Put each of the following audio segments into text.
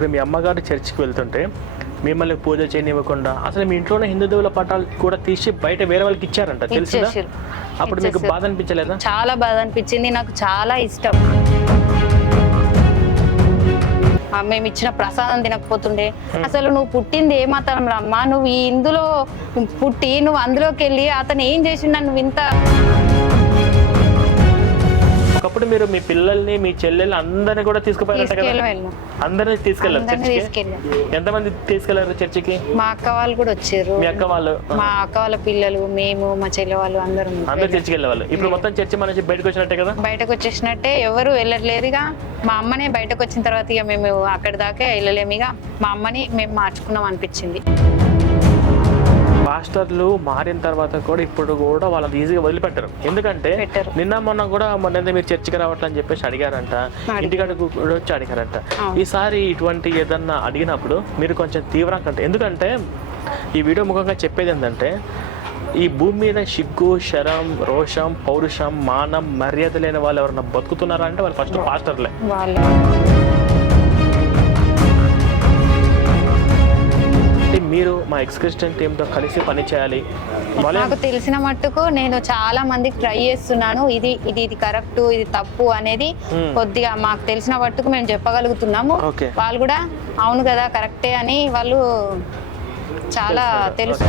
ఇప్పుడు మీ అమ్మగారు చర్చికి వెళ్తుంటే మిమ్మల్ని పూజ చేయనివ్వకుండా అసలు మీ ఇంట్లోనే హిందూ దేవుల పటాలు కూడా తీసి బయట వేరే వాళ్ళకి ఇచ్చారంట ఇచ్చేసిర్రు. అప్పుడు మీకు. బాధ అనిపించలేదా చాలా బాధ అనిపించింది నాకు చాలా ఇష్టం. మేము ఇచ్చిన ప్రసాదం తినకపోతుండే. అసలు నువ్వు పుట్టింది ఏ మతం అమ్మా నువ్వు ఈ ఇందులో పుట్టి నువ్వు అందులోకి వెళ్ళి అతను ఏం చేసిండు నువ్వు ఇంత ఒకప్పుడు మీరు మీ పిల్లల్ని మీ చెల్లెల్ని అందరిని కూడా తీసుకుపోయారంట కదా. అందరిని తీసుకెళ్ళారు అందరిని చర్చికి? తీసుకెళ్ళాం. ఎంతమంది తీసుకెళ్ళారు చర్చికి? మా అక్క వాళ్ళు కూడా వచ్చారు. మీ అక్క వాళ్ళు? మా అక్క వాళ్ళ పిల్లలు మేము మా చెల్లె వాళ్ళు అందరం అందరు చర్చికి వెళ్ళేవాళ్ళు ఇప్పుడు మొత్తం చర్చి మన నుంచి బయటకు వచ్చినట్టే కదా? బయటకు వచ్చేసినట్టే ఎవరు వెళ్ళట్లేదుగా మా అమ్మనే బయటకు వచ్చిన తర్వాత ఇక మేము అక్కడి దాకా వెళ్ళలేము ఇక. మా అమ్మని మేము మార్చుకున్నాం అనిపించింది. పాస్టర్లు మారిన తర్వాత కూడా ఇప్పుడు కూడా వాళ్ళని ఈజీగా వదిలిపెట్టరు ఎందుకంటే. నిన్న మొన్న కూడా మొన్న మీరు చర్చికి రావట్లని చెప్పేసి అడిగారంట అడిగారు. ఇంటికాడకు కూడా వచ్చి అడిగారంట. ఈసారి ఇటువంటి ఏదన్నా అడిగినప్పుడు మీరు కొంచెం తీవ్రంగా అంటే ఎందుకంటే ఈ వీడియో ముఖంగా చెప్పేది ఏంటంటే ఈ భూమి మీద సిగ్గు శరం రోషం పౌరుషం మానం మర్యాద లేని వాళ్ళు ఎవరన్నా బతుకుతున్నారా అంటే వాళ్ళు ఫస్ట్ పాస్టర్లే ఎక్స్ క్రిస్టియన్ టీంతో కలిసి పని చేయాలి వాళ్ళే నాకు తెలిసిన మట్టుకు నేను చాలా మందికి ట్రై చేస్తున్నాను. ఇది ఇది ఇది కరెక్ట్ ఇది తప్పు అనేది Hmm. కొద్దిగా మాకు తెలిసిన మట్టుకు మేము చెప్పగలుగుతున్నాము. వాళ్ళు కూడా అవును కదా కరెక్టే అని వాళ్ళు చాలా తెలుసు.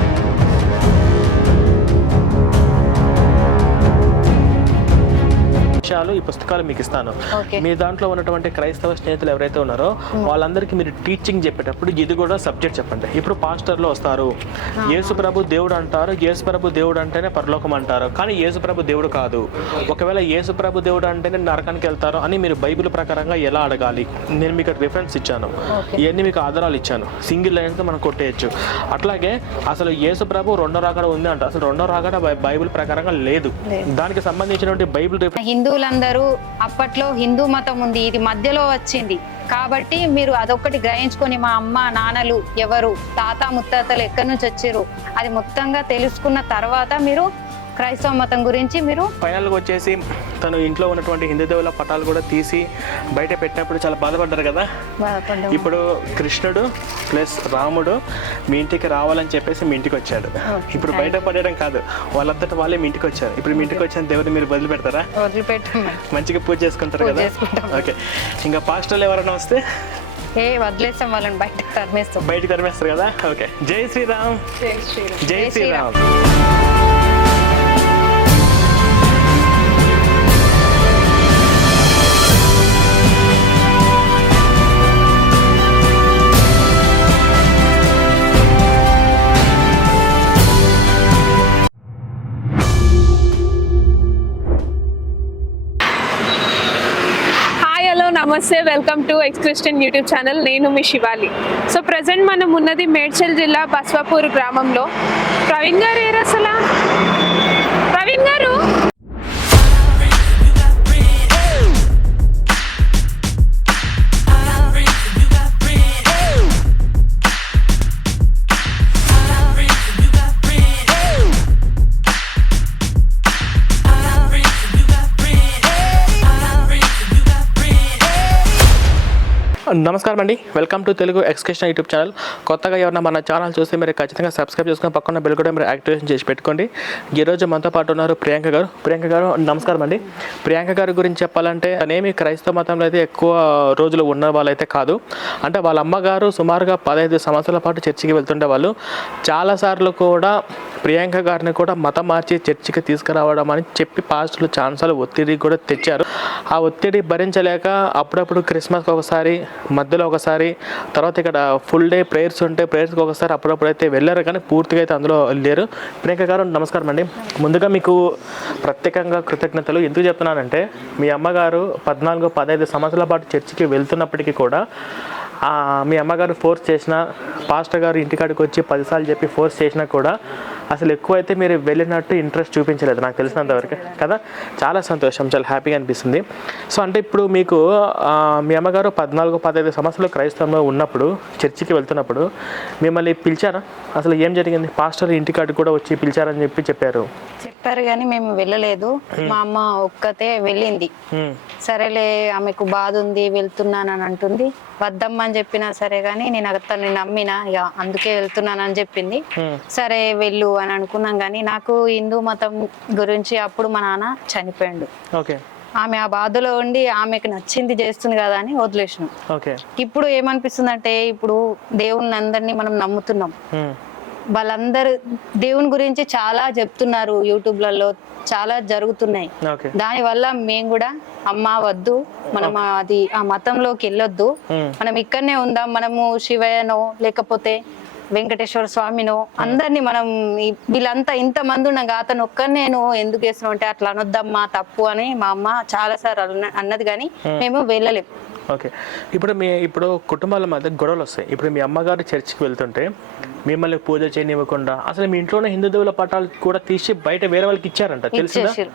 విషయాలు ఈ పుస్తకాలు మీకు ఇస్తాను. మీ దాంట్లో ఉన్నటువంటి క్రైస్తవ స్నేహితులు ఎవరైతే ఉన్నారో వాళ్ళందరికీ మీరు టీచింగ్ చెప్పేటప్పుడు ఇది కూడా సబ్జెక్ట్ చెప్పండి. ఇప్పుడు పాస్టర్లు వస్తారు. యేసు ప్రభు దేవుడు అంటారు యేసు ప్రభు దేవుడు అంటేనే పరలోకం అంటారు. కానీ యేసు ప్రభు దేవుడు కాదు. ఒకవేళ యేసు ప్రభు దేవుడు అంటేనే నరకానికి వెళ్తారు అని మీరు బైబిల్ ప్రకారంగా ఎలా అడగాలి? నేను మీకు రిఫరెన్స్ ఇచ్చాను. ఇవన్నీ మీకు ఆధారాలు ఇచ్చాను. సింగిల్ లైన్తో మనం కొట్టేయచ్చు. అట్లాగే అసలు యేసు ప్రభు రెండో రాకడ ఉంది అంట. అసలు రెండో రాకడ బై- బైబిల్ ప్రకారంగా లేదు. దానికి సంబంధించినటువంటి బైబిల్ రిఫరెన్స్ హిందువులందరూ అప్పట్లో హిందూ మతం ఉంది ఇది మధ్యలో వచ్చింది. కాబట్టి మీరు అదొక్కటి గ్రహించుకొని మా అమ్మ నాన్నలు ఎవరు తాత ముత్తాతలు ఎక్కడి నుంచి వచ్చారు అది మొత్తంగా తెలుసుకున్న తర్వాత మీరు క్రైస్తవ మతం గురించి మీరు? ఫైనల్గా వచ్చేసి తను ఇంట్లో ఉన్నటువంటి హిందూ దేవుల పటాలు కూడా తీసి బయట పెట్టినప్పుడు చాలా బాధపడ్డారు కదా. ఇప్పుడు కృష్ణుడు ప్లస్ రాముడు మీ ఇంటికి రావాలని చెప్పేసి మీ ఇంటికి వచ్చాడు. ఇప్పుడు బయట పడేయడం కాదు వాళ్ళంతట వాళ్ళే మీ ఇంటికి వచ్చారు. ఇప్పుడు మీ ఇంటికి వచ్చిన దేవుడిని మీరు వదిలిపెడతారా? వదిలిపెట్టాము. మంచిగా పూజ చేసుకుంటారు కదా. ఓకే ఇంకా పాస్టర్లు ఎవరైనా వస్తే? ఏ వదిలేస్తాం వాళ్ళని బయటకు తరిమేస్తాం. బయటికి తరిమేస్తారు కదా? ఓకే జై శ్రీరామ్. జై జై శ్రీరామ్. నమస్తే welcome to ex Christian YouTube channel నేను మీ శివాలి. సో ప్రజెంట్ మనం ఉన్నది మేడ్చల్ జిల్లా బస్వాపూర్ గ్రామంలో. ప్రవీణ్ గారు ఏరు అసలు? ప్రవీణ్ గారు? నమస్కారం అండి welcome to Telugu education YouTube channel కొత్తగా ఎవరైనా మన ఛానల్ చూస్తే మీరు ఖచ్చితంగా సబ్స్క్రైబ్ చేసుకుని పక్కన బెల్ కూడా మీరు యాక్టివేషన్ చేసి పెట్టుకోండి. ఈరోజు మనతో పాటు ఉన్నారు ప్రియాంక గారు. ప్రియాంక గారు నమస్కారం అండి ప్రియాంక గారి గురించి చెప్పాలంటే అనేమి క్రైస్తవ మతంలో అయితే ఎక్కువ రోజులు ఉన్న వాళ్ళైతే కాదు. అంటే వాళ్ళ అమ్మగారు సుమారుగా పదహైదు సంవత్సరాల పాటు చర్చికి వెళ్తుండే వాళ్ళు. చాలాసార్లు కూడా ప్రియాంక గారిని కూడా మతం మార్చి చర్చికి తీసుకురావడం అని చెప్పి పాస్టులు ఛాన్సాలు ఒత్తిడి కూడా తెచ్చారు. ఆ ఒత్తిడి భరించలేక అప్పుడప్పుడు క్రిస్మస్కి ఒకసారి మధ్యలో ఒకసారి తర్వాత ఇక్కడ ఫుల్ డే ప్రేయర్స్ ఉంటే ప్రేయర్స్కి ఒకసారి అప్పుడప్పుడు అయితే వెళ్ళారు కానీ పూర్తిగా అయితే అందులో లేరు. ప్రియాంక గారు నమస్కారం అండి. ముందుగా మీకు ప్రత్యేకంగా కృతజ్ఞతలు. ఎందుకు చెప్తున్నానంటే మీ అమ్మగారు పద్నాలుగు పదహైదు సంవత్సరాల పాటు చర్చికి వెళ్తున్నప్పటికీ కూడా మీ అమ్మగారు ఫోర్స్ చేసిన పాస్టర్ గారు ఇంటికాడికి వచ్చి పదిసార్లు చెప్పి ఫోర్స్ చేసినా కూడా అసలు ఎక్కువైతే మీరు వెళ్ళినట్టు ఇంట్రెస్ట్ చూపించలేదు నాకు తెలిసినంతవరకు. కదా? చాలా సంతోషం చాలా హ్యాపీగా అనిపిస్తుంది. సో అంటే ఇప్పుడు మీకు మీ అమ్మగారు పద్నాలుగు పదహైదు సంవత్సరాలు క్రైస్తవంలో ఉన్నప్పుడు చర్చికి వెళ్తున్నప్పుడు మిమ్మల్ని పిలిచారా? అసలు ఏం జరిగింది? పాస్టర్ ఇంటికాడికి కూడా వచ్చి పిలిచారని చెప్పి చెప్పారు. చెప్పారు కానీ మేము వెళ్ళలేదు. మా అమ్మ ఒక్కతే వెళ్ళింది. హ్మ్. సరేలే ఆమెకు బాధ ఉంది వెళ్తున్నానని అంటుంది. వద్దమ్మని చెప్పినా సరే కానీ నేను అతన్ని నమ్మిన ఇక అందుకే వెళ్తున్నానని చెప్పింది. సరే వెళ్ళు అని అనుకున్నాం కానీ నాకు హిందూ మతం గురించి అప్పుడు మా నాన్న చనిపోయాడు. ఆమె ఆ బాధలో ఉండి ఆమెకు నచ్చింది చేస్తుంది కదా అని వదిలేసినాం. ఇప్పుడు ఏమనిపిస్తుంది అంటే ఇప్పుడు దేవుని అందరినీ మనం నమ్ముతున్నాం. వాళ్ళందరూ దేవుని గురించి చాలా చెప్తున్నారు యూట్యూబ్లలో చాలా జరుగుతున్నాయి. దాని వల్ల మేము కూడా అమ్మ వద్దు మనం అది ఆ మతంలోకి వెళ్ళొద్దు. మనం ఇక్కడనే ఉందాం మనము శివయ్యనో లేకపోతే వెంకటేశ్వర స్వామినో అందరినీ మనం వీళ్ళంతా ఇంత మంది ఉండగా అతను ఒక్కరిని నేను ఎందుకు వేస్తున్నావు అంటే అట్లా అనొద్దమ్మా తప్పు అని మా అమ్మ చాలా సార్లు అన్న- అన్నది కానీ మేము వెళ్ళలేం. ఓకే. ఇప్పుడు మీ ఇప్పుడు కుటుంబాల మధ్య గొడవలు వస్తాయి. ఇప్పుడు మీ అమ్మగారు చర్చికి వెళ్తుంటే మిమ్మల్ని పూజ చేయనివ్వకుండా అసలు మీ ఇంట్లోనే హిందూ దేవుల పటాలు కూడా తీసి బయట వేరే వాళ్ళకి ఇచ్చారంట తెలిసిందా? ఇచ్చేసిర్రు.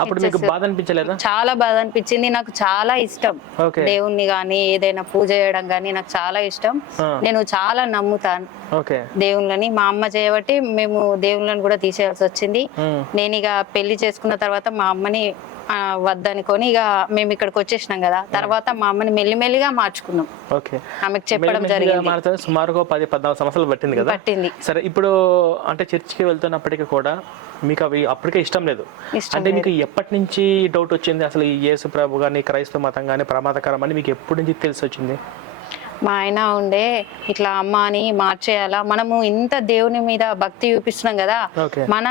అప్పుడు మీకు బాధ అనిపించలేదా చాలా బాధ అనిపించింది నాకు చాలా ఇష్టం. దేవుణ్ణి గాని ఏదైనా పూజ చేయడం గాని నాకు చాలా ఇష్టం. నేను చాలా నమ్ముతాను. ఓకే. దేవుళ్ళని మా అమ్మ చేయబట్టి మేము దేవుళ్ళని కూడా తీసేయాల్సి వచ్చింది. నేను ఇక పెళ్ళి చేసుకున్న తర్వాత మా అమ్మని వద్దనుకొని ఇక మేము ఇక్కడికి వచ్చేసినాం కదా. తర్వాత మా అమ్మని మెల్లిమెల్లిగా మార్చుకున్నాం. ఓకే. ఆమెకు చెప్పడం జరిగింది. సుమారుగా పది పద్నాలుగు సంవత్సరాలు పట్టింది కదా? పట్టింది. సరే ఇప్పుడు అంటే చర్చికి వెళ్తున్నప్పటికీ కూడా మీకు అవి అప్పటికే ఇష్టం లేదు. అంటే మీకు ఎప్పటి నుంచి డౌట్ వచ్చింది? అసలు ఈ యేసు ప్రభు కానీ క్రైస్తవ మతం కానీ ప్రమాదకరం అని మీకు ఎప్పటి నుంచి తెలిసి వచ్చింది? మా ఆయన ఉండే ఇట్లా అమ్మ అని మార్చేయాలా? మనము ఇంత దేవుని మీద భక్తి చూపిస్తున్నాం కదా. మన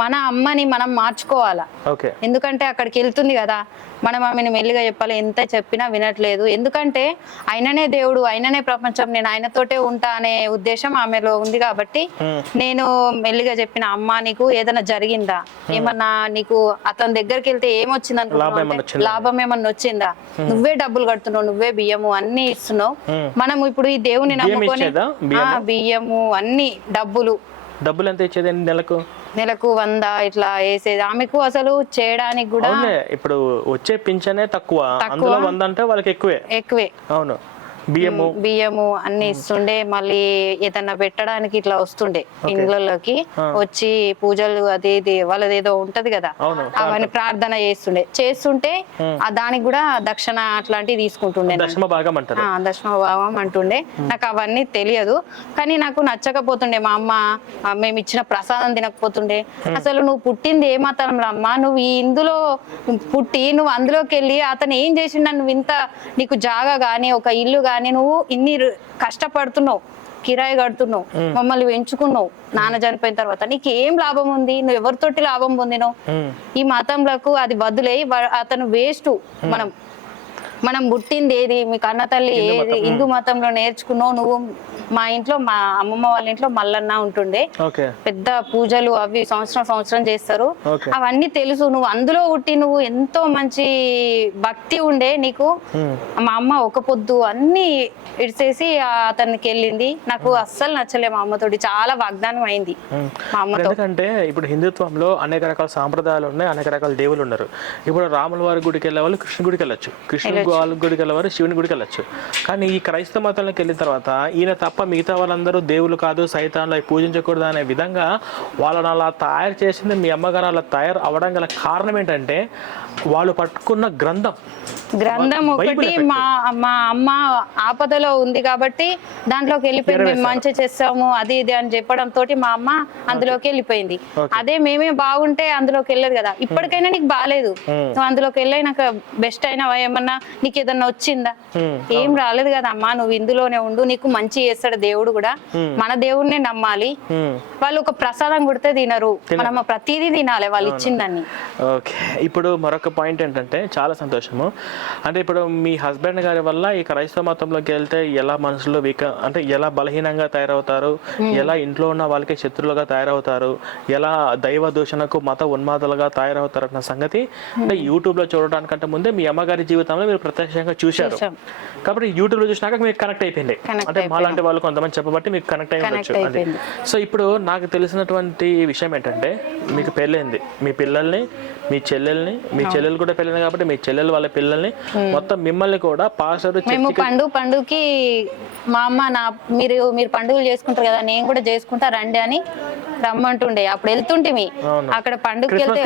మన అమ్మని మనం మార్చుకోవాలా? ఎందుకంటే అక్కడికి వెళ్తుంది కదా. మనం ఆమెను మెల్లిగా చెప్పాలి ఎంత చెప్పినా వినట్లేదు. ఎందుకంటే ఆయననే దేవుడు ఆయననే ప్రపంచం నేను ఆయనతోటే ఉంటా అనే ఉద్దేశం ఆమెలో ఉంది కాబట్టి. నేను మెల్లిగా చెప్పిన అమ్మ నీకు ఏదైనా జరిగిందా? ఏమన్నా నీకు అతని దగ్గరికి వెళ్తే ఏమొచ్చింది లాభం ఏమన్నా అనుకుంటున్నావు వచ్చిందా? లాభం ఏమన్నా వచ్చిందా? నువ్వే డబ్బులు కడుతున్నావు నువ్వే బియ్యము అన్ని ఇస్తున్నావు. మనం ఇప్పుడు ఈ దేవుని నమ్ముకొని బియ్యము? అన్ని డబ్బులు. డబ్బులు ఎంత ఇచ్చేది నెలకు? నెలకు వంద ఇట్లా వేసేది. ఆమెకు అసలు చేయడానికి కూడా ఇప్పుడు వచ్చే పింఛనే తక్కువ. అందులో వంద అంటే వాళ్ళకి ఎక్కువే. ఎక్కువే. అవును. బియ్యము. బియ్యము అన్ని ఇస్తుండే మళ్ళీ ఏదన్నా పెట్టడానికి ఇట్లా వస్తుండే ఇండ్లలోకి. వచ్చి పూజలు అది ఇది వాళ్ళది ఏదో ఉంటది కదా అవును, అవన్నీ ప్రార్థన. చేస్తుండే. చేస్తుంటే ఆ దానికి కూడా దక్షిణ అట్లాంటివి తీసుకుంటుండే. దశమ భాగం అంటుండే. నాకు అవన్నీ తెలియదు కానీ నాకు నచ్చకపోతుండే మా అమ్మ మేము ఇచ్చిన ప్రసాదం తినకపోతుండే. అసలు నువ్వు పుట్టింది ఏ మతంలో అమ్మ నువ్వు ఈ ఇందులో పుట్టి నువ్వు అందులోకి వెళ్ళి అతను ఏం చేసిండు నువ్వు ఇంత నీకు జాగా గానీ ఒక ఇల్లు గానీ నువ్వు ఇన్ని కష్టపడుతున్నావు కిరాయి కడుతున్నావు మమ్మల్ని పెంచుకున్నావు నాన్న చనిపోయిన తర్వాత నీకు ఏం లాభం ఉంది? నువ్వు ఎవరితోటి లాభం పొందినావు. ఈ మతంలకు అది వదిలే అతను వేస్ట్ మనం మనం పుట్టింది ఏది మీ కన్న తల్లి ఏది? హిందూ మతంలో నేర్చుకున్నావు. నువ్వు మా ఇంట్లో మా అమ్మమ్మ వాళ్ళ ఇంట్లో మల్లన్న ఉంటుండే. పెద్ద పూజలు అవి సంవత్సరం సంవత్సరం చేస్తారు. అవన్నీ తెలుసు. నువ్వు అందులో పుట్టి నువ్వు ఎంతో మంచి భక్తి ఉండే నీకు. మా అమ్మ ఒక పొద్దు అన్ని ఇడిసేసి అతనికి వెళ్ళింది. నాకు అస్సలు నచ్చలే మా అమ్మతోటి. చాలా వాగ్దానం అయింది. మా అమ్మతో. ఎందుకంటే ఇప్పుడు హిందుత్వంలో అనేక రకాల సాంప్రదాయాలు ఉన్నాయి. అనేక రకాల దేవుళ్ళు ఉన్నారు. ఇప్పుడు రాముల వారి గుడికి వెళ్ళే వాళ్ళు కృష్ణ గుడికి వెళ్ళొచ్చు. కృష్ణ వాళ్ళ గుడికి వెళ్ళే వారు శివుని గుడికి వెళ్ళొచ్చు కానీ ఈ క్రైస్తవ మతంలోకి వెళ్ళిన తర్వాత ఈయన తప్ప మిగతా వాళ్ళందరూ దేవుళ్ళు కాదు సైతాన్లు అవి పూజించకూడదు అనే విధంగా వాళ్ళని అలా తయారు చేసింది మీ అమ్మగారు అలా తయారు అవ్వడం గల కారణం ఏంటంటే వాళ్ళు పట్టుకున్న గ్రంథం. గ్రంథం ఒకటి మా మా అమ్మ ఆపదలో ఉంది కాబట్టి దాంట్లోకి వెళ్ళిపోయింది. మేము మంచి చేస్తాము అది ఇది అని చెప్పడం తోటి మా అమ్మ అందులోకి వెళ్ళిపోయింది. అదే మేమే బాగుంటే అందులోకి వెళ్ళదు కదా. ఇప్పటికైనా నీకు బాగాలేదు అందులోకి వెళ్ళి నాకు బెస్ట్ అయినావా ఏమన్నా? నీకు ఏదన్నా వచ్చిందా. ఏం రాలేదు కదా అమ్మా నువ్వు ఇందులోనే ఉండు నీకు మంచి చేస్తాడు దేవుడు కూడా. మన దేవుడినే నమ్మాలి. వాళ్ళు ఒక ప్రసాదం కొడితే తినరు. మనం ప్రతిదీ తినాలి వాళ్ళు ఇచ్చిందని. ఓకే. ఇప్పుడు మరొక పాయింట్ ఏంటంటే చాలా సంతోషము. అంటే ఇప్పుడు మీ హస్బెండ్ గారి వల్ల ఈ క్రైస్తవ మతంలోకి వెళ్తే ఎలా మనుషులు వీక అంటే ఎలా బలహీనంగా తయారవుతారు? ఎలా ఇంట్లో ఉన్న వాళ్ళకి శత్రులుగా తయారవుతారు? ఎలా దైవ దూషణకు మత ఉన్మాదులుగా తయారవుతారు అన్న సంగతి అంటే యూట్యూబ్లో చూడడానికంటే ముందే మీ అమ్మగారి జీవితంలో మీరు ప్రత్యక్షంగా చూశారు. చూశాం. కాబట్టి యూట్యూబ్లో చూసినాక మీకు కనెక్ట్ అయిపోయింది. అంటే మాలాంటి వాళ్ళు కొంతమంది చెప్పబట్టి మీకు కనెక్ట్ అయి ఉండొచ్చు. సో ఇప్పుడు నాకు తెలిసినటువంటి విషయం ఏంటంటే మీకు పెళ్ళైంది. మీ పిల్లల్ని మీ చెల్లెల్ని మీ చెల్లెలు కూడా పెళ్ళింది కాబట్టి మీ చెల్లెలు వాళ్ళ పిల్లల్ని మొత్తం మిమ్మల్ని కూడా పాస్టర్ మేము పండుగ పండుగకి మా అమ్మ నా మీరు మీరు పండుగలు చేసుకుంటారు కదా నేను కూడా చేసుకుంటా రండి అని రమ్మంటుండే. అప్పుడు వెళ్తుంటిమి. అక్కడ పండుగకి వెళ్తే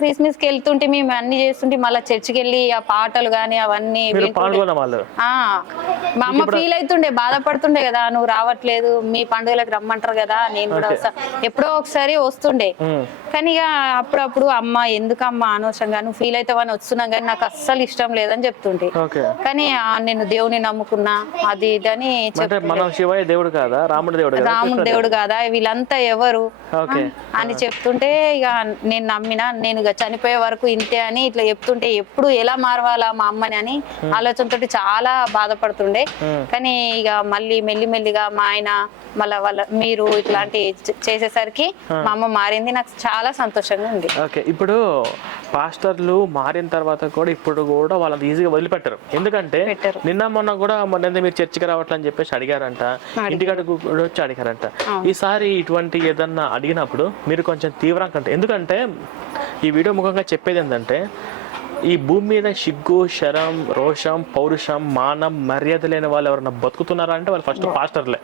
క్రిస్మస్కి వెళ్తుంటే మేము అన్ని చేస్తుంటే మళ్ళీ చర్చికి వెళ్ళి ఆ పాటలు గాని అవన్నీ మా అమ్మ ఫీల్ అవుతుండే బాధపడుతుండే కదా నువ్వు రావట్లేదు మీ పండుగలకు రమ్మంటారు కదా నేను కూడా ఎప్పుడో ఒకసారి వస్తుండే. కానీ ఇక అప్పుడప్పుడు అమ్మ ఎందుకమ్మా అనవసరంగా నువ్వు ఫీల్ అవుతావని వస్తున్నాం కానీ నాకు అస్సలు ఇష్టం లేదని చెప్తుంటే. కానీ నేను దేవుని నమ్ముకున్నా అది ఇది అని శివయ్య దేవుడు కాదా? రాముడు దేవుడు కదా? రాముడు దేవుడు కాదా? వీళ్ళంతా ఎవరు? అని చెప్తుంటే ఇక నేను నమ్మిన నేను ఇక చనిపోయే వరకు ఇంతే అని ఇట్లా చెప్తుంటే ఎప్పుడు ఎలా మారవాలా మా అమ్మని అని ఆలోచనతోటి చాలా బాధపడుతుండే. కానీ ఇక మళ్ళీ మెల్లి మెల్లిగా మా ఆయన మళ్ళీ వాళ్ళ మీరు ఇట్లాంటి చేసేసరికి మా అమ్మ మారింది. నాకు చాలా సంతోషంగా ఉంది. ఓకే ఇప్పుడు పాస్టర్లు మారిన తర్వాత కూడా ఇప్పుడు కూడా వాళ్ళని ఈజీగా వదిలిపెట్టరు. ఎందుకంటే. నిన్న మొన్న కూడా మొన్న మీరు చర్చికి రావట్లని అని చెప్పేసి అడిగారంట. ఇంటికాడకు కూడా వచ్చి అడిగారంట. ఈసారి ఇటువంటి ఏదన్నా అడిగినప్పుడు మీరు కొంచెం తీవ్రంగా ఎందుకంటే ఈ వీడియో ముఖంగా చెప్పేది ఏంటంటే ఈ భూమి మీద సిగ్గు శరం రోషం పౌరుషం మానం మర్యాద లేని వాళ్ళు ఎవరైనా బతుకుతున్నారా అంటే వాళ్ళు ఫస్ట్ పాస్టర్లే.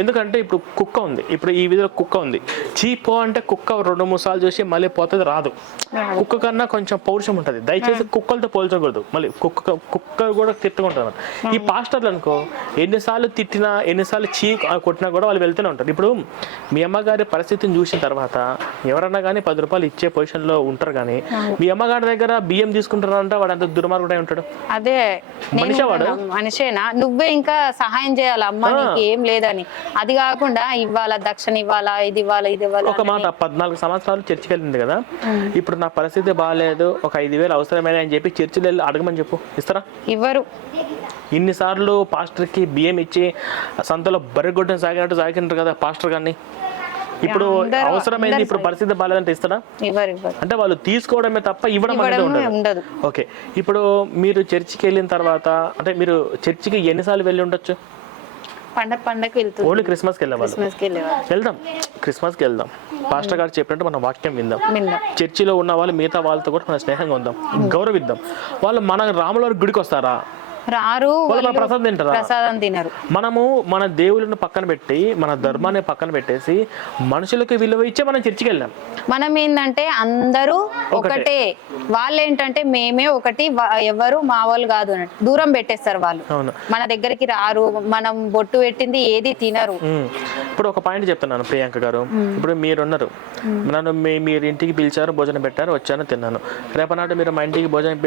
ఎందుకంటే ఇప్పుడు కుక్క ఉంది. ఇప్పుడు ఈ విధిలో కుక్క ఉంది. చీపో అంటే కుక్క రెండు మూడు సార్లు చూసి మళ్ళీ పోతుంది రాదు. కుక్క కన్నా కొంచెం పౌరుషం ఉంటుంది. దయచేసి కుక్కలతో పోల్చకూడదు. మళ్ళీ కుక్క కుక్క కూడా తిట్టుకుంటారు. ఈ పాస్టర్లు అనుకో ఎన్నిసార్లు తిట్టినా ఎన్నిసార్లు చీ కొట్టినా కూడా వాళ్ళు వెళ్తూనే ఉంటారు. ఇప్పుడు మీ అమ్మగారి పరిస్థితిని చూసిన తర్వాత ఎవరన్నా కానీ పది రూపాయలు ఇచ్చే పొజిషన్లో ఉంటారు కానీ మీ అమ్మగారి దగ్గర బియ్యం తీసుకుంటారంటే వాడు అంత దుర్మార్గుడై ఉంటాడు. అదే నేను మనిషా వాడు? కూడా మనిషేనా? నువ్వే ఇంకా సహాయం చేయాలి? అమ్మ నీకు ఏం లేదని. అది కాకుండా ఇవ్వాలా దక్షిణ ఇవ్వాలా ఇది ఇవ్వాలా ఇది ఇవ్వాలా ఒక మాట పద్నాలుగు సంవత్సరాలు చర్చికి వెళ్ళింది కదా. ఇప్పుడు నా పరిస్థితి బాగాలేదు ఒక ఐదు వేలు అవసరమైన అని చెప్పి చర్చిలో వెళ్ళి అడగమని చెప్పు. ఇస్తారా? ఇవ్వరు. ఇన్నిసార్లు పాస్టర్కి బియ్యం ఇచ్చి సంతలో బర్రెగొడ్డని సాగినట్టు సాగినారు కదా పాస్టర్ గారిని. ఇప్పుడు అవసరమైంది ఇప్పుడు పరిస్థితి బాగాలేదంటే ఇస్తారా అంటే వాళ్ళు తీసుకోవడమే తప్ప ఇవ్వడం అనేది ఉండదు. ఓకే. ఇప్పుడు మీరు చర్చికి వెళ్ళిన తర్వాత అంటే మీరు చర్చికి ఎన్నిసార్లు వెళ్ళి ఉండొచ్చు? పండగ పండగకి వెళ్తుంది ఓన్లీ క్రిస్మస్కి వెళ్ళేవారు వెళ్దాం. క్రిస్మస్కి వెళ్దాం. పాస్టర్ గారు చెప్పినట్టు మనం వాక్యం విందాం. విందాం. చర్చిలో ఉన్న వాళ్ళు మిగతా వాళ్ళతో కూడా మనం స్నేహంగా ఉందాం. గౌరవిద్దాం. వాళ్ళు మన రాములవారి గుడికి వస్తారా? రారు ప్రసాదం తింటారా? ప్రసాదం తినరు. మనము మన దేవుళ్ళను పక్కన పెట్టి మన ధర్మాన్ని పక్కన పెట్టేసి మనుషులకు విలువ ఇచ్చే మనం చర్చికి వెళ్ళాం మనం ఏంటంటే అందరూ ఒకటే. వాళ్ళు ఏంటంటే మేమే ఒకటి ఎవరు మా వాళ్ళు కాదు అన్నట్టు. దూరం పెట్టేస్తారు వాళ్ళు. అవును. మన దగ్గరికి రారు మనం బొట్టు పెట్టింది ఏది తినరు. ఇప్పుడు ఒక పాయింట్ చెప్తున్నాను ప్రియాంక గారు. ఇప్పుడు మీరున్నారు. నన్ను మీ మీరు ఇంటికి పిలిచారు భోజనం పెట్టారు వచ్చాను తిన్నాను. రేపనాడు మీరు మా ఇంటికి భోజనం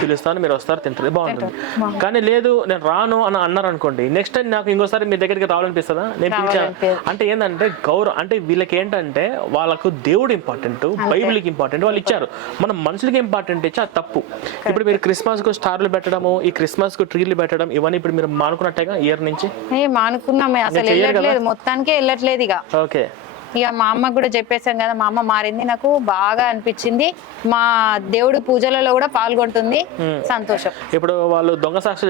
పిలుస్తాను మీరు వస్తారు తింటారు. బాగుంటుంది. కానీ లేదు నేను రాను అని అన్నారు అనుకోండి నెక్స్ట్ టైం నాకు ఇంకోసారి మీ దగ్గరికి రావాలనిపిస్తుందా? నేను పిలిచాను అంటే ఏంటంటే గౌరవం అంటే వీళ్ళకి ఏంటంటే వాళ్ళకు దేవుడు ఇంపార్టెంట్ బైబిల్కి ఇంపార్టెంట్ వాళ్ళు ఇచ్చారు. మనం మనుషులకి ఇంపార్టెంట్ ఇచ్చి అది తప్పు. ఇప్పుడు మీరు క్రిస్మస్కు స్టార్లు పెట్టడము ఈ క్రిస్మస్కు ట్రీలు పెట్టడం ఇవన్నీ ఇప్పుడు మీరు మానుకున్నట్టేగా ఇయర్ నుంచి? ఏ మానుకున్నామే. అసలు మొత్తానికే వెళ్ళట్లేదు ఇక. ఓకే. ఇక మా అమ్మకు కూడా చెప్పేశాం కదా మా అమ్మ మారింది నాకు బాగా అనిపించింది. మా దేవుడి పూజలలో కూడా పాల్గొంటుంది. సంతోషం. ఇప్పుడు వాళ్ళు దొంగ సాక్షి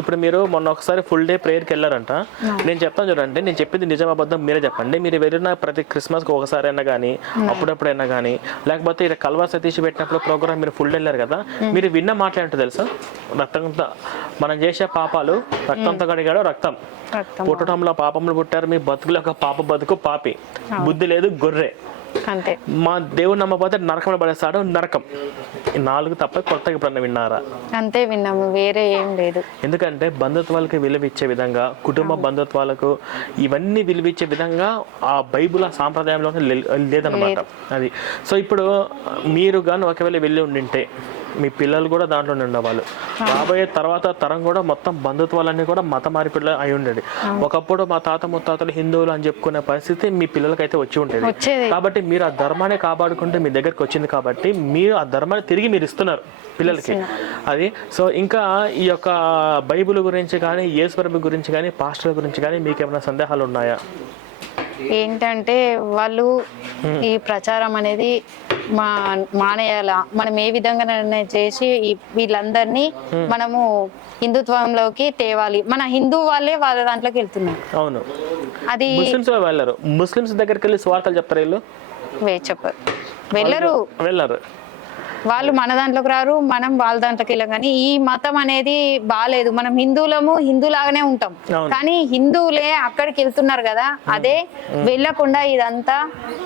ఇప్పుడు మీరు మొన్న ఒకసారి ఫుల్ డే ప్రేయర్కి వెళ్ళారంట. నేను చెప్తాను చూడండి నేను చెప్పింది నిజం అబద్ధం మీరే చెప్పండి. మీరు వెళ్ళిన ప్రతి క్రిస్మస్కి ఒకసారి అయినా కానీ అప్పుడప్పుడైనా కానీ లేకపోతే ఇక్కడ కల్వా సతీష్ పెట్టినప్పుడు ప్రోగ్రామ్ మీరు ఫుల్ వెళ్ళారు కదా మీరు విన్న మాట్లాడంటే తెలుసా? రక్తంతో మనం చేసే పాపాలు రక్తంతో కడిగాడు రక్తం. రక్తం. పుట్టడంలో పాపములు పుట్టారు మీ బతుకులో ఒక పాప బతుకు పాపి. బుద్ధి లేదు గొర్రె. అంతే. మా దేవుడు నమ్మకపోతే నరకంలో పడేస్తాడు నరకం. నాలుగు తప్ప కొత్తగా ఎప్పుడన్నా విన్నారా? అంతే విన్నాము వేరే ఏం లేదు. ఎందుకంటే బంధుత్వాలకు విలువ ఇచ్చే విధంగా కుటుంబ బంధుత్వాలకు ఇవన్నీ విలువ ఇచ్చే విధంగా ఆ బైబుల్ ఆ సాంప్రదాయంలోనే లే- లేదనమాట అది. సో ఇప్పుడు మీరు కానీ ఒకవేళ వెళ్ళి ఉండింటే మీ పిల్లలు కూడా దాంట్లోనే ఉండేవాళ్ళు. రాబోయే తర్వాత తరం కూడా మొత్తం బంధుత్వాలన్నీ కూడా మత మార్పిడిలో అయి ఉండేది. ఒకప్పుడు మా తాత ముత్తాతలు హిందువులు అని చెప్పుకునే పరిస్థితి మీ పిల్లలకైతే వచ్చి ఉండేది. కాబట్టి మీరు ఆ ధర్మాన్ని కాపాడుకుంటే మీ దగ్గరికి వచ్చింది కాబట్టి మీరు ఆ ధర్మాన్ని తిరిగి మీరు ఇస్తున్నారు పిల్లలకి. అది సో ఇంకా ఈ యొక్క బైబిల్ గురించి కానీ యేసుప్రభు గురించి కానీ పాస్టర్ గురించి కానీ మీకు ఏమైనా సందేహాలు ఉన్నాయా? ఏంటంటే వాళ్ళు ఈ ప్రచారం అనేది మా మానేయాల? మనం ఏ విధంగా చేసి వీళ్ళందరినీ మనము హిందుత్వంలోకి తేవాలి. మన హిందూ వాళ్ళే వాళ్ళ దాంట్లోకి వెళ్తున్నారు. అవును. అది ముస్లిమ్స్ వెళ్ళరు. ముస్లిమ్స్ దగ్గరికి వెళ్ళి స్వార్థాలు చెప్తారు వీళ్ళు? చెప్పరు. వెళ్ళరు. వెళ్ళరు. వాళ్ళు మన దాంట్లోకి రారు మనం వాళ్ళ దాంట్లోకి వెళ్ళాం. కానీ ఈ మతం అనేది బాగాలేదు మనం హిందువులము హిందూలాగానే ఉంటాం. కానీ హిందువులే అక్కడికి వెళ్తున్నారు కదా అదే వెళ్ళకుండా ఇదంతా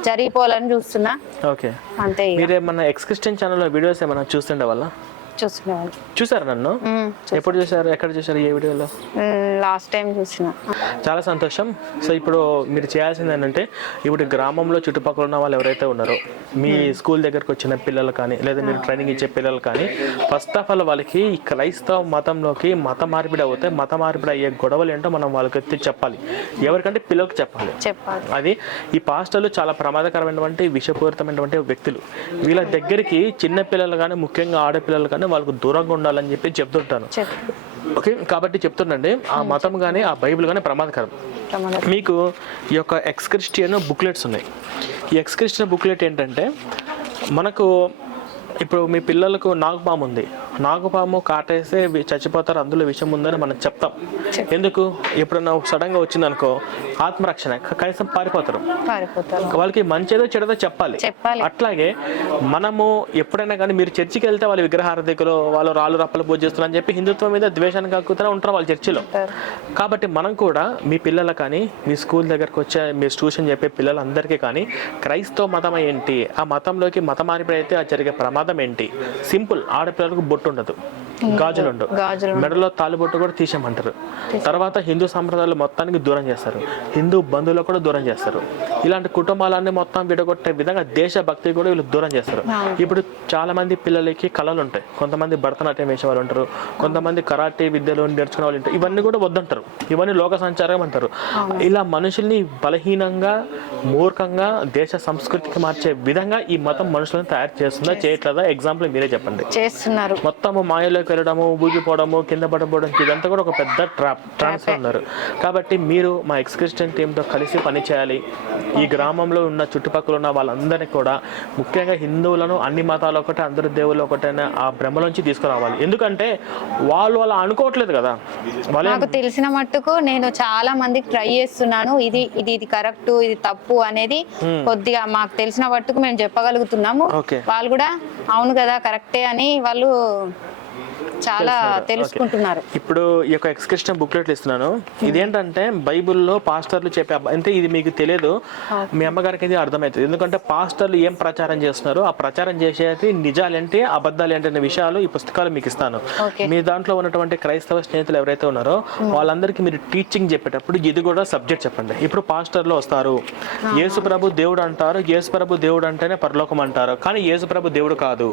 జరిగిపోవాలని చూస్తున్నా. ఓకే. అంతే మీరేమన్నా ఎక్స్ క్రిస్టియన్ ఛానల్లో వీడియోస్ ఏమన్నా చూస్తుండే వాళ్ళ చూస్తున్నాను చూసారు నన్ను? ఎప్పుడు చూసారు? ఎక్కడ చూసారు? ఏ వీడియోలో లాస్ట్ టైం చూసిన. చాలా సంతోషం. సో ఇప్పుడు మీరు చేయాల్సింది ఏంటంటే ఇప్పుడు గ్రామంలో చుట్టుపక్కల ఉన్న వాళ్ళు ఎవరైతే ఉన్నారో మీ స్కూల్ దగ్గరకు వచ్చిన పిల్లలు కానీ లేదా మీరు ట్రైనింగ్ ఇచ్చే పిల్లలు కానీ ఫస్ట్ ఆఫ్ ఆల్ వాళ్ళకి క్రైస్తవ మతంలోకి మత మార్పిడి అవుతే మత మార్పిడి అయ్యే గొడవలు ఏంటో మనం వాళ్ళకి చెప్పాలి. ఎవరికంటే పిల్లలకు చెప్పాలి. చెప్పాలి. అది ఈ పాస్టర్లు చాలా ప్రమాదకరమైనటువంటి విషపూరితమైనటువంటి వ్యక్తులు. వీళ్ళ దగ్గరికి చిన్న పిల్లలు కానీ ముఖ్యంగా ఆడపిల్లలు కానీ వాళ్ళకు దూరంగా ఉండాలని చెప్పి చెప్తుంటాను. ఓకే? కాబట్టి చెప్తుండండి. ఆ మతం కానీ ఆ బైబిల్ కానీ ప్రమాదకరం. ప్రమాదం. మీకు ఈ యొక్క ఎక్స్ క్రిస్టియన్ బుక్లెట్స్ ఉన్నాయి. ఈ ఎక్స్ క్రిస్టియన్ బుక్లెట్ ఏంటంటే మనకు ఇప్పుడు మీ పిల్లలకు నాగుపాము ఉంది. నాగుపాము కాటేస్తే చచ్చిపోతారు. అందులో విషయం ఉందని మనం చెప్తాం. ఎందుకు? ఎప్పుడన్నా సడన్గా వచ్చిందనుకో ఆత్మరక్షణ కనీసం పారిపోతారు. వాళ్ళకి మంచిదో చెడదో చెప్పాలి. అట్లాగే మనము ఎప్పుడైనా కానీ మీరు చర్చికి వెళ్తే వాళ్ళ విగ్రహారధికులు వాళ్ళు రాళ్ళు రప్పలు పూజ చేస్తున్నారు అని చెప్పి హిందుత్వం మీద ద్వేషాన్ని కాకుతూనే ఉంటారు వాళ్ళ చర్చిలో. కాబట్టి మనం కూడా మీ పిల్లలు కానీ మీ స్కూల్ దగ్గరకు వచ్చే మీ ట్యూషన్ చెప్పే పిల్లలందరికీ కానీ క్రైస్తవ మతం ఏంటి? ఆ మతంలోకి మత మార్పిడి అయితే ఆ జరిగే ప్రమాదం ఏంటి? సింపుల్. ఆడపిల్లలకు బొట్టు ఉండదు. గాజులు ఉండవు మెడలో తాలిబొట్టు కూడా తీసేయమంటారు. తర్వాత హిందూ సంప్రదాయాలు మొత్తానికి దూరం చేస్తారు. హిందూ బంధువులకు కూడా దూరం చేస్తారు. ఇలాంటి కుటుంబాలన్నీ మొత్తం విడగొట్టే విధంగా దేశభక్తి కూడా వీళ్ళు దూరం చేస్తారు. ఇప్పుడు చాలా మంది పిల్లలకి కళలు ఉంటాయి కొంతమంది భరతనాట్యం వేసే వాళ్ళు ఉంటారు. కొంతమంది కరాటే విద్యలు నేర్చుకునే వాళ్ళు ఉంటారు. ఇవన్నీ కూడా వద్దంటారు. ఇవన్నీ లోక సంచారం అంటారు. ఇలా మనుషుల్ని బలహీనంగా మూర్ఖంగా దేశ సంస్కృతికి మార్చే విధంగా ఈ మతం మనుషులను తయారు చేస్తుందా చేయట్లేదా? ఎగ్జాంపుల్ మీరే చెప్పండి. చేస్తున్నారు. మొత్తము మాయలోకి వెళ్ళడము ఊగిపోవడము కింద పడిపోవడం ఇదంతా కూడా ఒక పెద్ద ట్రాప్ ట్రాన్స్ఫర్ ఉన్నారు. కాబట్టి మీరు మా ఎక్స్ క్రిస్టియన్ టీంతో కలిసి పని చేయాలి. ఈ గ్రామంలో ఉన్న చుట్టుపక్కల ఉన్న వాళ్ళందరినీ కూడా ముఖ్యంగా హిందువులను అన్ని మతాలు ఒకటే అందరు దేవుళ్ళు ఒకటే అనే ఆ భ్రమలోంచి తీసుకురావాలి. ఎందుకంటే వాళ్ళు అలా అనుకోవట్లేదు కదా. నాకు తెలిసిన మట్టుకు నేను చాలా మందికి ట్రై చేస్తున్నాను. ఇది ఇది ఇది కరెక్ట్ ఇది తప్పు అనేది కొద్దిగా మాకు తెలిసిన మట్టుకు మేము చెప్పగలుగుతున్నాము. వాళ్ళు కూడా అవును కదా కరెక్టే అని వాళ్ళు చాలా తెలుసుకుంటున్నారు. ఇప్పుడు ఈ యొక్క ఎక్స్క్రిప్షన్ బుక్లెట్లు ఇస్తున్నాను. ఇదేంటంటే బైబిల్లో పాస్టర్లు చెప్పే అంటే ఇది మీకు తెలియదు. మీ అమ్మగారికి ఇది అర్థమవుతుంది. ఎందుకంటే పాస్టర్లు ఏం ప్రచారం చేస్తున్నారు? ఆ ప్రచారం చేసేది నిజాలేంటి అబద్ధాలు ఏంటి అనే విషయాలు ఈ పుస్తకాలు మీకు ఇస్తాను. మీ దాంట్లో ఉన్నటువంటి క్రైస్తవ స్నేహితులు ఎవరైతే ఉన్నారో వాళ్ళందరికీ మీరు టీచింగ్ చెప్పేటప్పుడు ఇది కూడా సబ్జెక్ట్ చెప్పండి. ఇప్పుడు పాస్టర్లు వస్తారు. యేసు ప్రభు దేవుడు అంటారు. యేసు ప్రభు దేవుడు అంటేనే పరలోకం అంటారు. కానీ యేసు ప్రభు దేవుడు కాదు.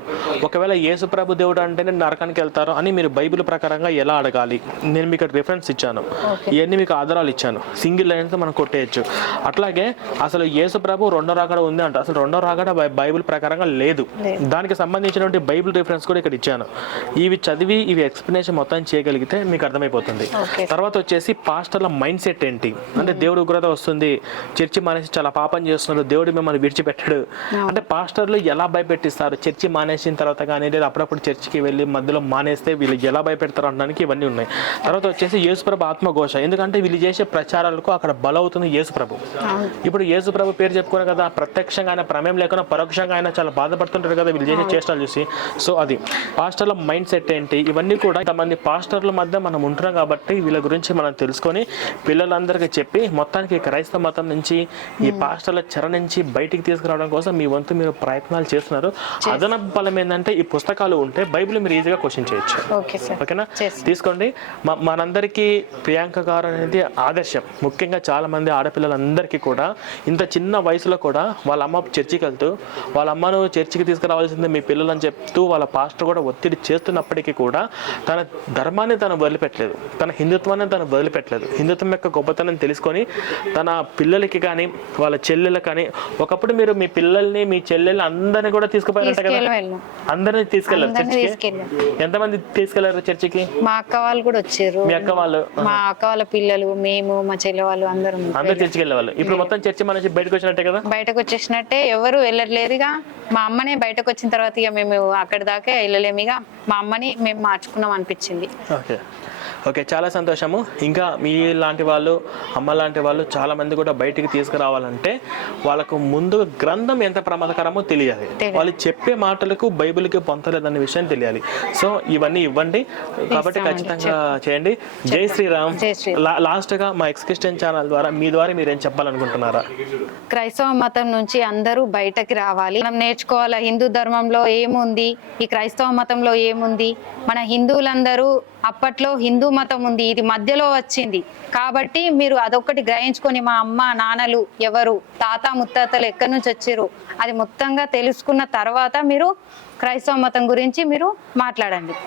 ఒకవేళ యేసు ప్రభు దేవుడు అంటేనే నరకానికి వెళ్తారు అని మీరు బైబిల్ ప్రకారంగా ఎలా అడగాలి? నేను మీకు రిఫరెన్స్ ఇచ్చాను. ఇవన్నీ మీకు ఆధారాలు ఇచ్చాను. సింగిల్ లైన్తో మనం కొట్టేయచ్చు. అట్లాగే అసలు యేసు ప్రభు రెండో రాకడ ఉంది అంట. అసలు రెండో రాకడ బైబిల్ ప్రకారంగా లేదు. దానికి సంబంధించినటువంటి బైబిల్ రిఫరెన్స్ కూడా ఇక్కడ ఇచ్చాను. ఇవి చదివి ఇవి ఎక్స్ప్లెనేషన్ మొత్తం చేయగలిగితే మీకు అర్థమైపోతుంది. తర్వాత వచ్చేసి పాస్టర్ల మైండ్ సెట్ ఏంటి? అంటే దేవుడు ఉగ్రత వస్తుంది. చర్చి మానేసి చాలా పాపం చేస్తున్నారు దేవుడు మిమ్మల్ని విడిచిపెట్టాడు. అంటే పాస్టర్లు ఎలా భయపెట్టిస్తారు? చర్చి మానేసిన తర్వాత కానీ లేదా అప్పుడప్పుడు చర్చికి వెళ్ళి మధ్యలో మానేస్తే వీళ్ళు ఎలా భయపెడతారు అనడానికి ఇవన్నీ ఉన్నాయి. తర్వాత వచ్చేసి యేసుప్రభు ఆత్మఘోష. ఎందుకంటే వీళ్ళు చేసే ప్రచారాలకు అక్కడ బలవుతుంది యేసుప్రభు. ఇప్పుడు యేసుప్రభు పేరు చెప్పుకునే కదా ప్రత్యక్షంగా ఆయన ప్రమేయం లేకుండా పరోక్షంగా ఆయన చాలా బాధపడుతుంటారు కదా వీళ్ళు చేసే చేష్టాలు చూసి. సో అది. పాస్టర్ల మైండ్ సెట్ ఏంటి? ఇవన్నీ కూడా ఇంతమంది పాస్టర్ల మధ్య మనం ఉంటున్నాం కాబట్టి వీళ్ళ గురించి మనం తెలుసుకొని పిల్లలందరికీ చెప్పి మొత్తానికి క్రైస్తవ మతం నుంచి ఈ పాస్టర్ల చెర నుంచి బయటికి తీసుకురావడం కోసం మీ వంతు మీరు ప్రయత్నాలు చేస్తున్నారు. అదనపు బలం ఏంటంటే ఈ పుస్తకాలు ఉంటే బైబిల్ మీరు ఈజీగా క్వశ్చన్ చేయొచ్చు. Okay sir. ఓకేనా. తీసుకోండి. మనందరికీ ప్రియాంక గారు అనేది ఆదర్శం. ముఖ్యంగా చాలా మంది ఆడపిల్లలందరికీ కూడా ఇంత చిన్న వయసులో కూడా వాళ్ళ అమ్మ చర్చికి వెళ్తూ వాళ్ళ అమ్మను చర్చికి తీసుకురావాల్సిందే మీ పిల్లలు అని చెప్తూ వాళ్ళ పాస్టర్ కూడా ఒత్తిడి చేస్తున్నప్పటికీ కూడా తన ధర్మాన్ని తను వదిలిపెట్టలేదు. తన హిందుత్వాన్ని తను వదిలిపెట్టలేదు. హిందుత్వం యొక్క గొప్పతనం తెలుసుకొని తన పిల్లలకి కానీ వాళ్ళ చెల్లెలకు కానీ ఒకప్పుడు మీరు మీ పిల్లల్ని మీ చెల్లెల్ని అందరినీ కూడా తీసుకుపోయారంట కదా? అందరినీ తీసుకెళ్ళారు చర్చికి? ఎంతమంది తీసుకెళ్ళారు చర్చికి? మా అక్క వాళ్ళు కూడా వచ్చారు. మీ అక్క వాళ్ళు? మా అక్క వాళ్ళ పిల్లలు మేము మా చెల్లె వాళ్ళు అందరం అందరు చర్చికి వెళ్ళేవాళ్ళు ఇప్పుడు మొత్తం చర్చి మన బయటకు వచ్చినట్టే కదా? బయటకు వచ్చేసినట్టే ఎవరు వెళ్ళట్లేదు ఇక. మా అమ్మనే బయటకు వచ్చిన తర్వాత ఇక మేము అక్కడి దాకా వెళ్ళలేము ఇక. మా అమ్మని మేము మార్చుకున్నాం అనిపించింది. ఓకే. ఓకే చాలా సంతోషము. ఇంకా మీ లాంటి వాళ్ళు అమ్మ లాంటి వాళ్ళు చాలా మంది కూడా బయటికి తీసుకురావాలంటే వాళ్ళకు ముందు గ్రంథం ఎంత ప్రమాదకరమో తెలియాలి. వాళ్ళు చెప్పే మాటలకు బైబిల్కి పొంతలేదన్న విషయం తెలియాలి. సో ఇవన్నీ ఇవ్వండి. కాబట్టి. ఖచ్చితంగా చేయండి. జై శ్రీరామ్. లాస్ట్గా మా ఎక్స్క్రిస్టియన్ ఛానల్ ద్వారా మీ ద్వారా మీరు ఏం చెప్పాలనుకుంటున్నారా? క్రైస్తవ మతం నుంచి అందరూ బయటకి రావాలి. మనం నేర్చుకోవాలి? హిందూ ధర్మంలో ఏముంది? ఈ క్రైస్తవ మతంలో ఏముంది? మన హిందువులందరూ అప్పట్లో హిందూ మతం ఉంది ఇది మధ్యలో వచ్చింది. కాబట్టి మీరు అదొక్కటి గ్రహించుకొని మా అమ్మ నాన్నలు ఎవరు తాత ముత్తాతలు ఎక్కడి నుంచి వచ్చారు అది మొత్తంగా తెలుసుకున్న తర్వాత మీరు క్రైస్తవ మతం గురించి మీరు మాట్లాడండి.